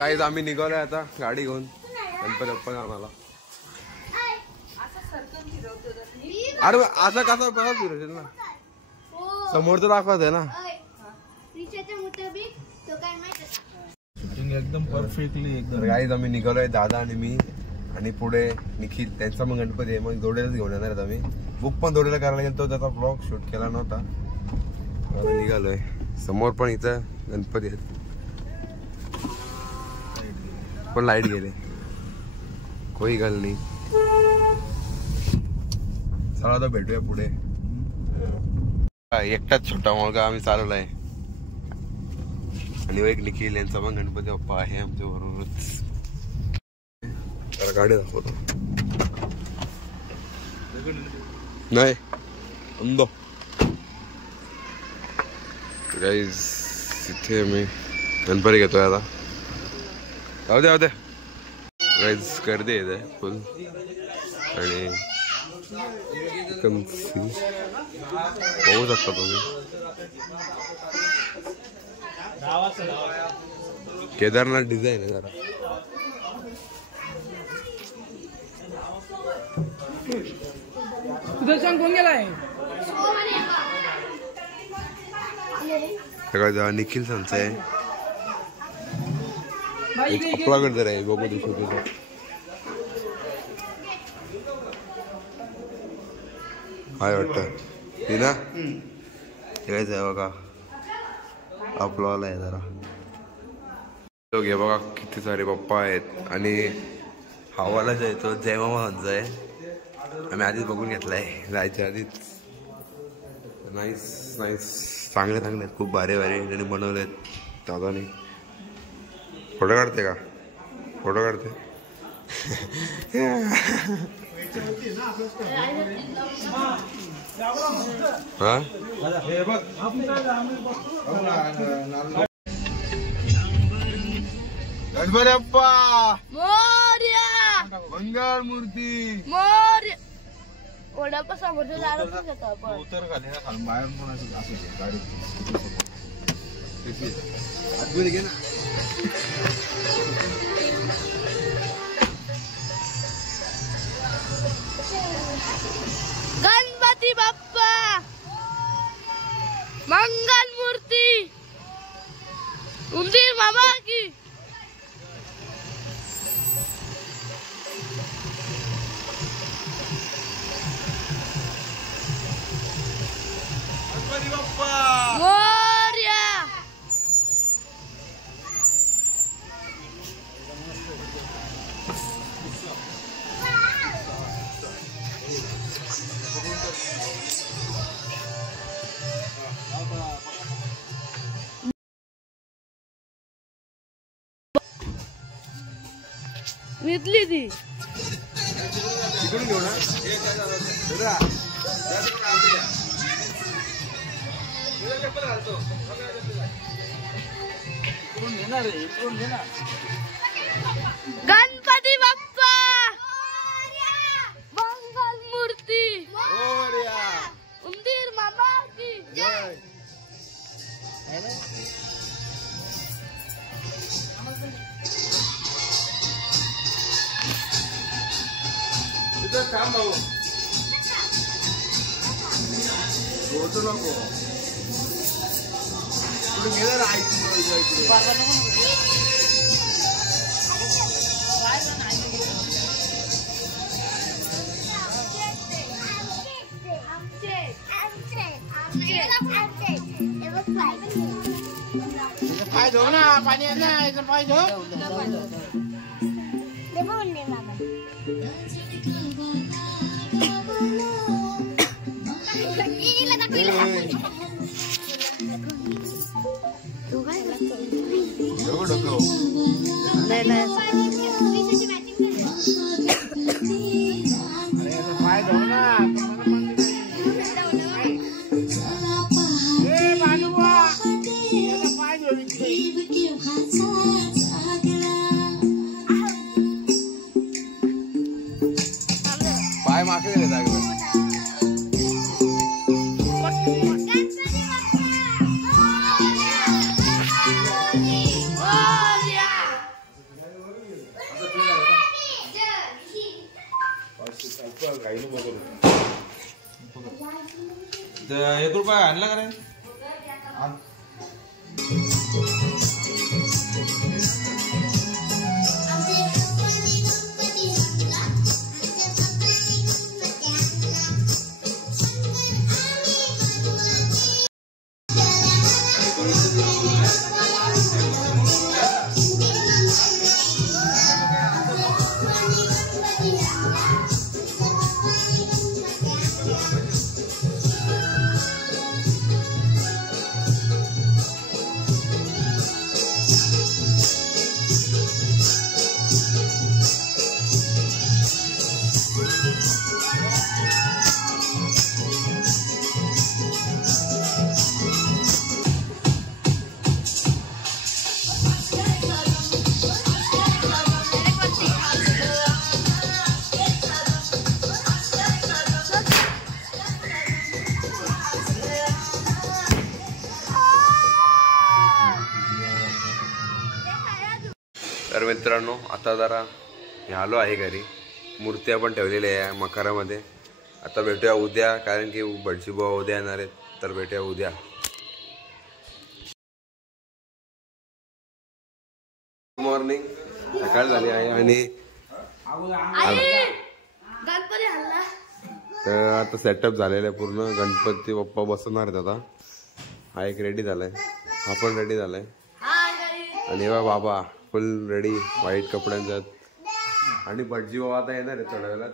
काहीच आम्ही निघालोय आता गाडी घेऊन गणपती बाप्पा आम्हाला. अरे असं कसा बघा फिरवशील ना समोरचं दाखवत आहे ना एकदम परफेक्टली एकदम. काहीच आम्ही निघालोय दादा आणि मी आणि पुढे निखिल त्यांचा मग गणपती आहे मग जोड्यालाच घेऊन येणार आहेत आम्ही. बुक पण जोड्याला करायला गेलो त्याचा ब्लॉग शूट केला नव्हता. निघालोय समोर पण इथं गणपती आहेत पण लाईट गेले कोई गल नाही. चला आता भेटूया पुढे. एकटाच छोटा मुलगा आम्ही चालवलाय आणि एक निखिल यांचा पण गणपती बाप्पा आहे आमच्या बरोबरच. गाडी दाखवतो नाही अंदो गाईज तिथे मी गणपती घेतोय आता. जाऊ दे गाईज गर्दी येते फुल आणि बघू शकता तुम्ही केदारनाथ डिझाईन आहे जरा. सुदर्शन कोण गेलाय निखिल संच आहे आपल्याकडे तर आहे बघू दिसतो हाय वाटत ती ना हेच आहे बघा आपला आहे जरा. घे बघा किती सारे पप्पा आहेत आणि हवाला जायचो जय मामा आहे आम्ही आधीच बघून घेतलाय जायच्या आधीच. नाईस नाईस चांगले आहेत खूप भारी त्यांनी बनवले आहेत दादाने. फोटो काढते का फोटो काढते हा गणपती बाप्पा मोरया मंगल मूर्ती मोरया. ओढा समोरच्या दारातच घेतो आपण. उतर खाली ना खाली बाहेर पण असं गाडी घे ना. गणपती बाप्पा मंगल मूर्ती उंदीर मामा की गणपती बाप्पा मोरया. घेतली ती तिकडून घेऊ ना गणपती बाप्पा मंगल मूर्ती उंदीर मामा की जय. तिथं थांब भाऊ होतो नको तुम्ही गेला पाय धो ना पाणी ना पाय धो. पाय धो ना पाय मागे लागलं. ₹1 आणला का रे? तर मित्रांनो आता जरा मी आलो आहे घरी. मूर्ती आपण ठेवलेली आहे मकारामध्ये. आता भेटूया उद्या, कारण की भटजी बुवा उद्या येणार आहेत. तर भेटूया उद्या. Good morning. सकाळ झाली आहे आणि तर आता सेटअप झालेलं आहे पूर्ण. गणपती बाप्पा बसवणार आहेत आता. हा एक रेडी झालाय, हा पण रेडी झालाय आणि बाबा फुल रेडी व्हाईट कपड्यांच्यात. आणि भटजी बाबा आता येणार आहे थोड्या वेळात.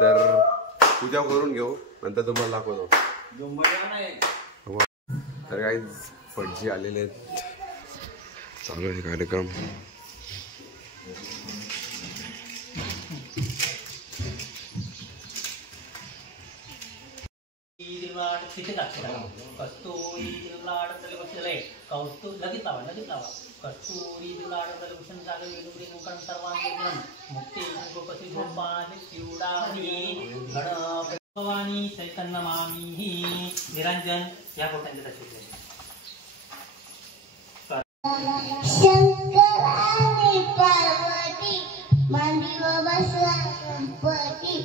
तर पूजा करून घेऊ, नंतर तुम्हाला दाखवतो. तर काही भटजी आलेले आहेत. चालू आहे कार्यक्रम. कस्तुरी लाड तलभूषण कौस्तुभ लगेच लावा कस्तुरी लाड तलभूषण जागे वेणुरी मुखं सर्वांगीण मुक्ती गोपती गोपाल शिवडानी गणपती भवानी चैतन्य मामी निरंजन या गोष्टांचे दर्शन. शंकराने पार्वती मांडीवर बसला गणपती.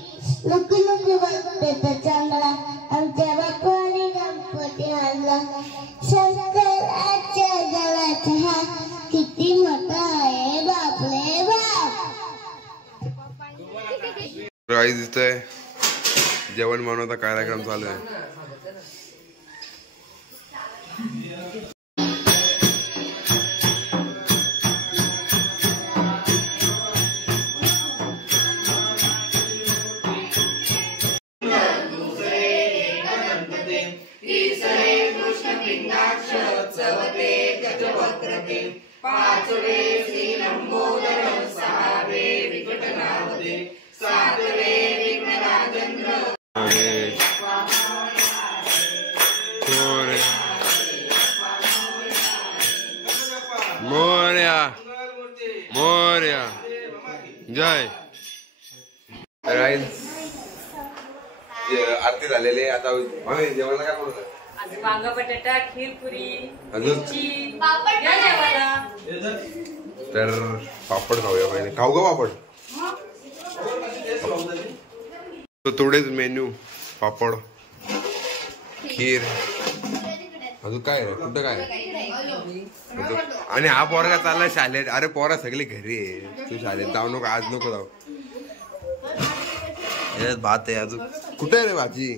लुक लुक बघते चांगला आमच्या बापाने गणपती आणला. शंकराच्या गळ्यात हा किती मोठा आहे बापरे बाप. गाईज इथे जेवण बनवता कार्यक्रम चालू आहे. मोरया मोरया जय. आरती झालेली आहे. आता जेवणाला काय बनवतात? वांगा बटाटा, खीर पुरी, अजून तर पापड खाऊया पहिले. खाऊ का पापड? तो थोडेच मेन्यू पापड खीर. अजून काय रे? कुठं काय? आणि हा पोरगा चालला शाळेत. अरे पोरा सगळे घरी आहे, तू शाळेत जाऊ नको आज, नको जाऊ. भात आहे अजून. कुठे आहे रे भाजी?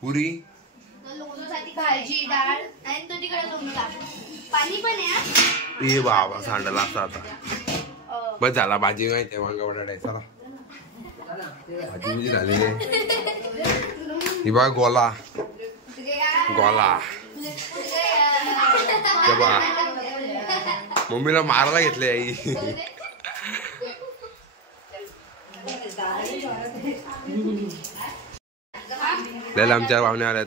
पुरी भाजी डाळ आणि तो तिकडे लोणचं पाणी पण आहे. ए बाबा सांडला असा आता. बस झाला भाजी नाही ते वांगा बटाटा. चला भाजी झालेली आहे. ही बघा गोला गोला. बघा मम्मीला मारायला घेतले आई. लयला आमच्या पाहुणे आल्यात.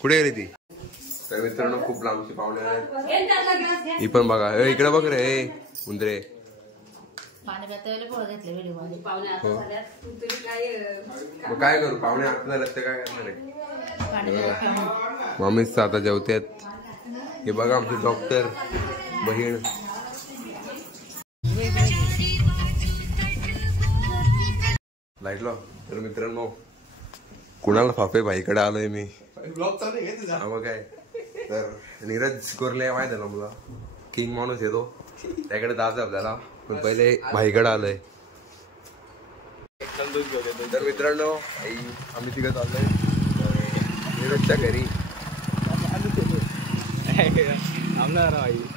कुठे गेली ती? तर मित्रांनो खूप लांबची पाहुणे आल्यात. ही पण बघा इकडे बघ रे उंदरे. मग काय करू? पाहुणे आता झाल्यात ते काय करणार आहे? मम्मीच आता जेवतेत. हे बघा आमचे डॉक्टर बहीण. Light low. तर मित्रांनो कुणाला फाफे भाईकडे आलोय मी हा मग काय तर नीरज कोरले माहिती आहे ना मला किंग माणूस येतो त्याकडे जायचं आपल्याला पण पहिले भाईकडे आलोय. तर मित्रांनो आम्ही तिकडे चाललोय नीरजच्या घरी.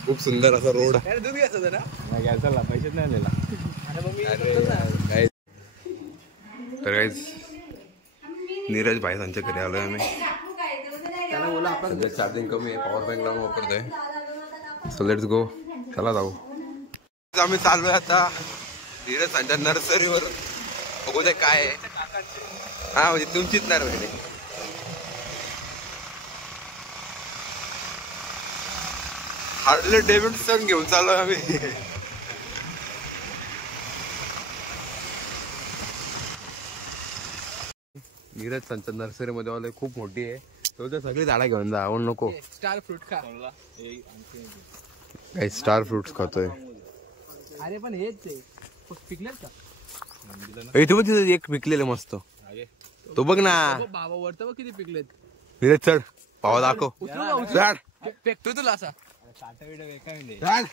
खूप सुंदर असा रोड पैसेच नाही आलेला. तर काहीच नीरज भाई त्यांच्या घरी आलोय आम्ही. सध्या चार्जिंग कमी आहे पॉवर बँक लावून वापरतोय. सो लेट्स गो चला जाऊ. आम्ही चाललोय आता नीरज त्यांच्या नर्सरीवर बघू दे काय हा म्हणजे तुमचीच नर्सरी हार्डले डेव्हिडसन घेऊन चाललोय आम्ही. नीरज त्यांच्या नर्सरी मध्ये आलोय खूप मोठी आहे तो तर सगळी झाडं घेऊन जा आवड नको. स्टार फ्रूट खा. काही स्टार फ्रुट्स खातोय. अरे पण हेच पिकलेत का इथे पण तिथे एक पिकलेलं मस्त तो बघ ना. बाबा वरतं बघ किती पिकलेत. नीरज चढ पावा दाखव चढ फेकतो तुला असा. चढ.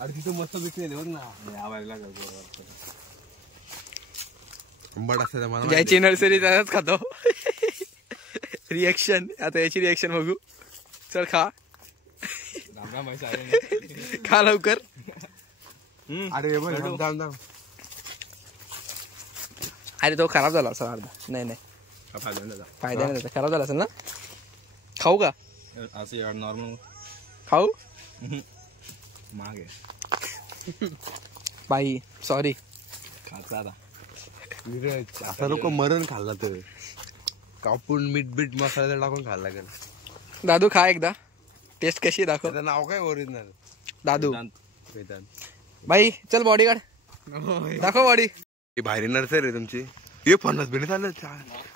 अरे तिथं मस्त पिकलेले बघ ना. आंबट असते मला ज्याची नर्सरी त्याच खातो. रिएक्शन आता याची रिएक्शन बघू. चल खा खा लवकर. अरे बघ अरे तो खराब झाला असा अर्धा. नाही नाही फायदा नाही त्याचा. खराब झाला असेल ना. खाऊ का असं नॉर्मल खाऊ मागे बाई सॉरी. खायचा आता नीरज असा लोक मरण खाल्ला तर कापून मीठ बीट मसाला टाकून खायला लागेल. दादू खा एकदा टेस्ट कशी दाखव. त्याचं नाव काय ओरिजिनल दादू वेदांत. बाई चल बॉडी काढ दाखव बॉडी. ही भारी नर्सरी आहे तुमची. हे 50 बिडी झालं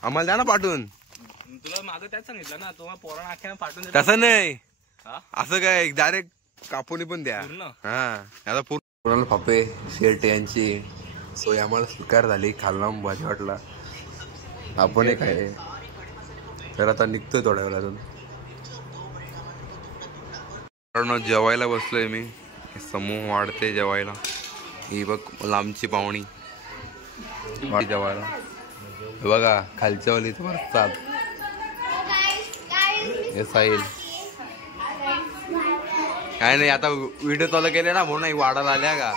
आम्हाला द्या ना पाठवून. तुला मागं त्याच सांगितलं ना तुम्हाला पोरांना आख्यानं पाठवून तसं नाही हा? असं काय डायरेक्ट कापून पण द्या. पूर्ण? हा आता पूर्ण पापे शेर्ट यांची सोय आम्हाला स्वीकार झाली. खालना भाजी वाटला आपण एक आहे तर आता निघतोय थोड्या वेळातून. जेवायला बसलोय मी. समूह वाढते जेवायला. ही बघ लांबची पाहुणी जेवायला. बघा खालच्या वाली बसतात हे साहिल. काय नाही आता व्हिडिओ चालू केले ना म्हणून वाढायला आल्या का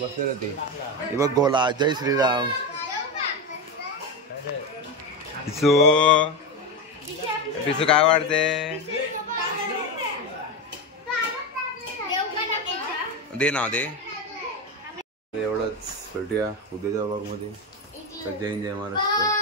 बसले ते. हे बघ गोला जय श्रीराम. पिसू पिसू काय वाढते दे ना दे. एवढंच भेटूया उद्याच्या ब्लॉग मध्ये. जय हिंद जय महाराष्ट्र.